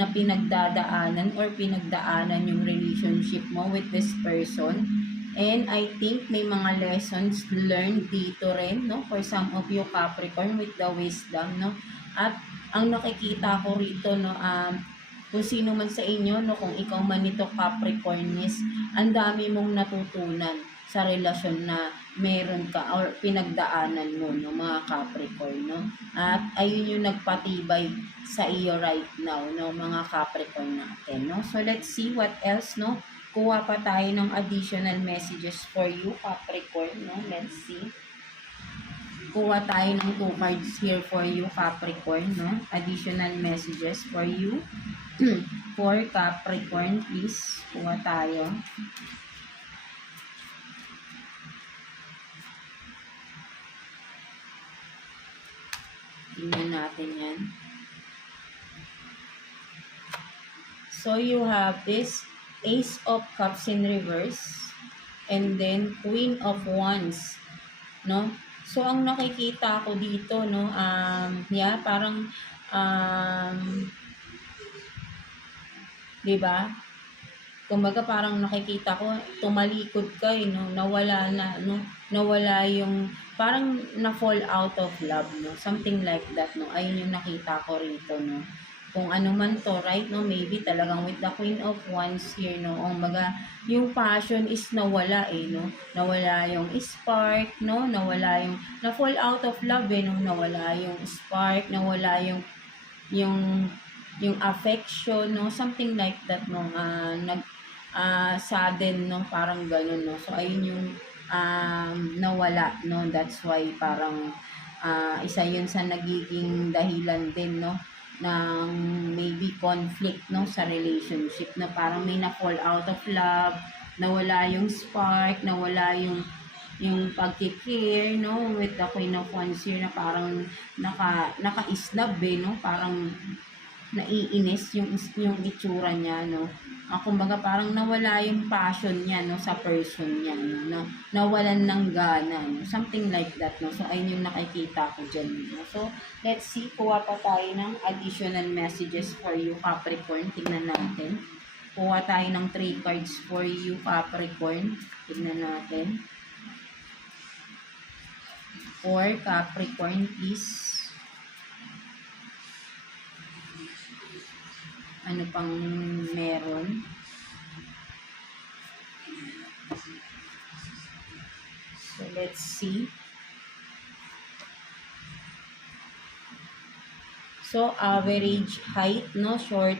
na pinagdadaanan or pinagdaanan yung relationship mo with this person. And I think may mga lessons learned dito rin, no? For some of you Capricorn with the wisdom, no? At ang nakikita ko rito, no, kung sino man sa inyo, no, kung ikaw man ito Capricorn is, ang dami mong natutunan sa relasyon na meron ka or pinagdaanan mo, no, mga Capricorn, no? At ayun yung nagpatibay sa iyo right now, no, mga Capricorn natin, no? So let's see what else, no? Kuha pa tayo ng additional messages for you, Capricorn, no? Let's see. Kuha tayo ng 2 cards here for you, Capricorn, no? Additional messages for you. For Capricorn, please. Kuha tayo. Tingnan natin yan. So, you have this Ace of Cups in reverse. And then, Queen of Wands. No? So, ang nakikita ko dito, no, parang, diba? Kumbaga parang nakikita ko, tumalikod ka, no, nawala na, no, nawala yung, parang na-fall out of love, no, something like that, no, ayun yung nakita ko rito, no, kung ano man to, right, no, maybe talagang with the Queen of Wands here, no, kumbaga, yung passion is nawala, no, nawala yung spark, no, nawala yung, na-fall out of love, no, nawala yung spark, nawala yung affection, no, something like that, no, sudden, no, parang ganun, no, so ayun yung nawala, no, that's why parang isa yun sa nagiging dahilan din, no, ng maybe conflict, no, sa relationship, na parang may na-fall out of love, nawala yung spark, nawala yung pagkikare, no, with the Queen of Wands here, na parang naka-isnab, no, parang naiinis yung itsura niya, no. Kumbaga parang nawala yung passion niya, no, sa person niya, no, nawalan ng gana, no, something like that, no. So ayun yung nakikita ko dyan, no. So let's see, kuha pa tayo ng additional messages for you, Capricorn. Tingnan natin. Kuha tayo ng 3 cards for you, Capricorn. Tingnan natin. For Capricorn, please. Ano pang meron? So, let's see. So, average height, no? Short